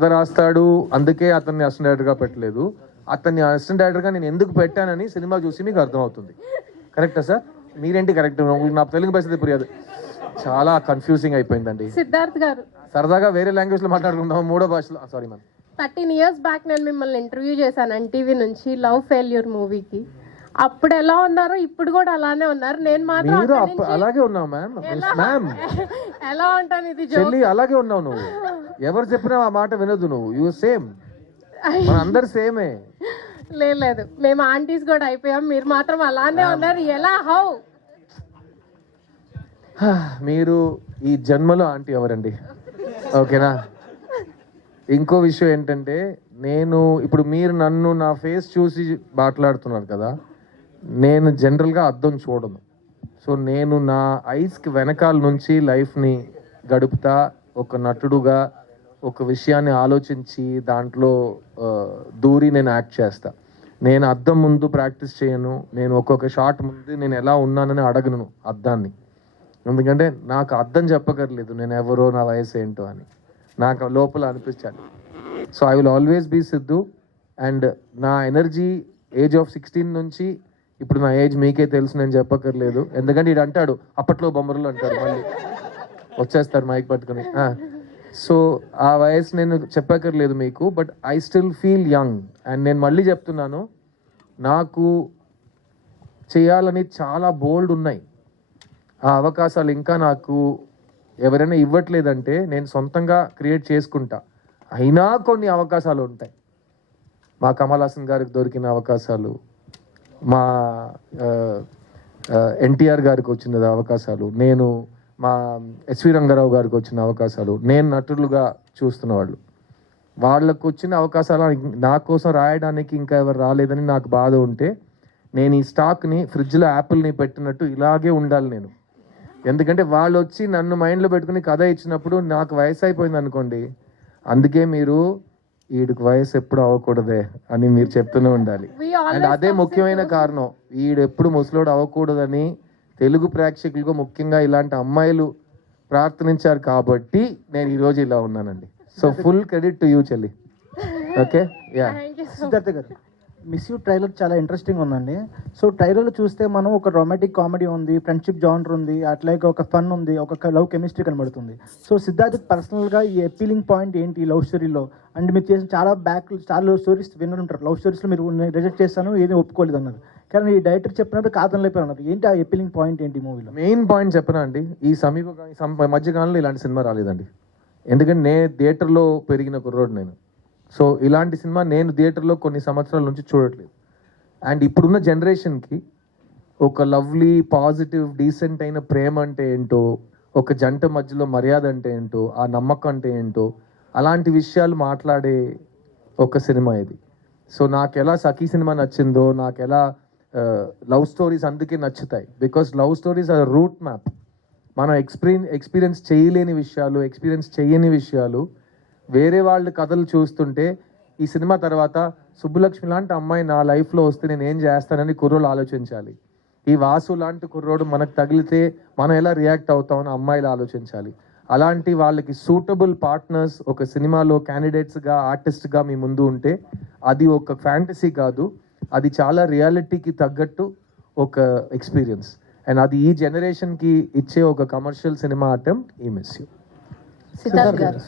కథ రాస్తాడు, అందుకే అతన్ని అసిస్టెంట్ డైరెక్టర్గా పెట్టలేదు. అతన్ని అసిస్టెంట్ డైరెక్టర్గా నేను ఎందుకు పెట్టానని సినిమా చూసి మీకు అర్థమవుతుంది. కరెక్టా సార్? మీరేంటి కరెక్ట్? నా తెలుగు పరిస్థితి పురియదు, చాలా కన్ఫ్యూజింగ్ అయిపోయిందండి. సిద్ధార్థ్ గారు, సరదాగా వేరే లాంగ్వేజ్ లో మాట్లాడుకుందాం, మూడో భాషలో. Sorry ma'am. 13 years బ్యాక్ నేను మిమ్మల్ని ఇంటర్వ్యూ చేశాను ఎన్టీవీ నుంచి లవ్ ఫెయిల్యూర్ మూవీకి. అప్పుడు ఎలా ఉన్నారో ఇప్పుడు కూడా అలానే ఉన్నారు. నేను మాత్రం మీరు అలాగే ఉన్నావు మ్యామ్. మ్యామ్ ఎలా ఉంటాను, ఇది చెల్లి అలాగే ఉన్నావు నువ్వు. ఎవరు చెప్పినా ఆ మాట వినదు నువ్వు. యు సేమ్, మన అందరు సేమే. లేదు, మేము ఆంటీస్ కూడా అయిపోయాం, మీరు మాత్రం అలానే ఉన్నారు. ఎలా? హౌ? మీరు ఈ జన్మలో ఆంటీ ఎవరండి? ఓకేనా? ఇంకో విషయం ఏంటంటే, నేను ఇప్పుడు మీరు నన్ను నా ఫేస్ చూసి మాట్లాడుతున్నారు కదా, నేను జనరల్గా అద్దం చూడను. సో నేను నా ఐస్కి వెనకాల నుంచి లైఫ్ని గడుపుతా. ఒక నటుడుగా ఒక విషయాన్ని ఆలోచించి దాంట్లో దూరి నేను యాక్ట్ చేస్తా. నేను అద్దం ముందు ప్రాక్టీస్ చేయను. నేను ఒక్కొక్క షాట్ ముందు నేను ఎలా ఉన్నానని అడగను అద్దాన్ని. ఎందుకంటే నాకు అర్థం చెప్పగలేదు నేను ఎవరో, నా వయసు ఏంటో అని. నాకు లోపల అనిపించాలి. So I will always be Siddhu. And నా ఎనర్జీ ఏజ్ ఆఫ్ 16 నుంచి ఇప్పుడు నా ఏజ్ మీకే తెలుసు, నేను చెప్పక్కర్లేదు. ఎందుకంటే ఇది అంటాడు అప్పట్లో బొమ్మరులు అంటారు, మళ్ళీ వచ్చేస్తారు మైక్ పట్టుకుని. సో ఆ వయసు నేను చెప్పక్కర్లేదు మీకు. But I still feel young. And నేను మళ్ళీ చెప్తున్నాను, నాకు చేయాలని చాలా బోల్డ్ ఉన్నాయి. ఆ అవకాశాలు ఇంకా నాకు ఎవరైనా ఇవ్వట్లేదంటే నేను సొంతంగా క్రియేట్ చేసుకుంటా. అయినా కొన్ని అవకాశాలు ఉంటాయి. మా కమల్ హాసన్ గారికి దొరికిన అవకాశాలు, మా ఎన్టీఆర్ గారికి వచ్చిన అవకాశాలు, నేను మా ఎస్వి రంగారావు గారికి వచ్చిన అవకాశాలు, నేను నటులుగా చూస్తున్న వాళ్ళు, వాళ్ళకు వచ్చిన అవకాశాలు నా కోసం రాయడానికి ఇంకా ఎవరు రాలేదని నాకు బాధ ఉంటే, నేను ఈ స్టాక్ని ఫ్రిడ్జ్లో యాపిల్ని పెట్టినట్టు ఇలాగే ఉండాలి నేను. ఎందుకంటే వాళ్ళు వచ్చి నన్ను మైండ్లో పెట్టుకుని కథ ఇచ్చినప్పుడు నాకు వయసు అయిపోయింది అనుకోండి, అందుకే మీరు వీడికి వయసు ఎప్పుడు అవ్వకూడదే అని మీరు చెప్తూనే ఉండాలి. అండ్ అదే ముఖ్యమైన కారణం, వీడు ఎప్పుడు ముసలోడు అవ్వకూడదని తెలుగు ప్రేక్షకులకు ముఖ్యంగా ఇలాంటి అమ్మాయిలు ప్రార్థనించారు కాబట్టి నేను ఈరోజు ఇలా ఉన్నానండి. So full credit to you చెల్లి. Okay, yeah. సిద్ధార్థ గారు, మిస్ యూ ట్రైలర్ చాలా ఇంట్రెస్టింగ్ ఉందండి. సో ట్రైలర్ చూస్తే మనం ఒక రొమాంటిక్ కామెడీ ఉంది, ఫ్రెండ్షిప్ జానర్ ఉంది, అట్లాగే ఒక ఫన్ ఉంది, ఒక లవ్ కెమిస్ట్రీ కనబడుతుంది. సో సిద్ధార్థ్ పర్సనల్గా ఈ అపీలింగ్ పాయింట్ ఏంటి లవ్ స్టోరీలో? అండ్ మీరు చేసిన చాలా స్టోరీస్ విన్నర్ ఉంటారు. లవ్ స్టోరీస్లో మీరు రిజెక్ట్ చేస్తాను, ఏమీ ఒప్పుకోలేదు అన్నారు. కానీ ఈ డైరెక్టర్ చెప్పినట్టు కాదనలేకపోయి అన్నారు. ఏంటి ఆ అపీలింగ్ పాయింట్ ఏంటి మూవీలో? మెయిన్ పాయింట్ చెప్పనా అండి, ఈ మధ్యకాలంలో ఇలాంటి సినిమా రాలేదండి. ఎందుకంటే నేను థియేటర్లో పెరిగిన కుర్రోడు నేను. సో ఇలాంటి సినిమా నేను థియేటర్లో కొన్ని సంవత్సరాల నుంచి చూడట్లేదు. అండ్ ఇప్పుడున్న జనరేషన్కి ఒక లవ్లీ, పాజిటివ్, డీసెంట్ అయిన ప్రేమ అంటే ఏంటో, ఒక జంట మధ్యలో మర్యాద అంటే ఏంటో, ఆ నమ్మకం అంటే ఏంటో, అలాంటి విషయాలు మాట్లాడే ఒక సినిమా ఇది. సో నాకు ఎలా సఖీ సినిమా నచ్చిందో, నాకు ఎలా లవ్ స్టోరీస్ అందుకే నచ్చుతాయి. Because love stories are route map. మనం ఎక్స్పీరియన్స్ చేయలేని విషయాలు, ఎక్స్పీరియన్స్ చేయని విషయాలు వేరే వాళ్ళ కథలు చూస్తుంటే, ఈ సినిమా తర్వాత సుబ్బులక్ష్మి లాంటి అమ్మాయి నా లైఫ్లో వస్తే నేను ఏం చేస్తానని కుర్రోళ్ళు ఆలోచించాలి. ఈ వాసు లాంటి కుర్రోడు మనకు తగిలితే మనం ఎలా రియాక్ట్ అవుతామని అమ్మాయిలు ఆలోచించాలి. అలాంటి వాళ్ళకి సూటబుల్ పార్ట్నర్స్ ఒక సినిమాలో క్యాండిడేట్స్గా, ఆర్టిస్ట్గా మీ ముందు ఉంటే అది ఒక ఫ్యాంటసీ కాదు, అది చాలా రియాలిటీకి తగ్గట్టు ఒక ఎక్స్పీరియన్స్. అండ్ అది ఈ జనరేషన్కి ఇచ్చే ఒక కమర్షియల్ సినిమా ఐటమ్ ఈ మిస్ యూ. సిద్ధార్థ్ గారు.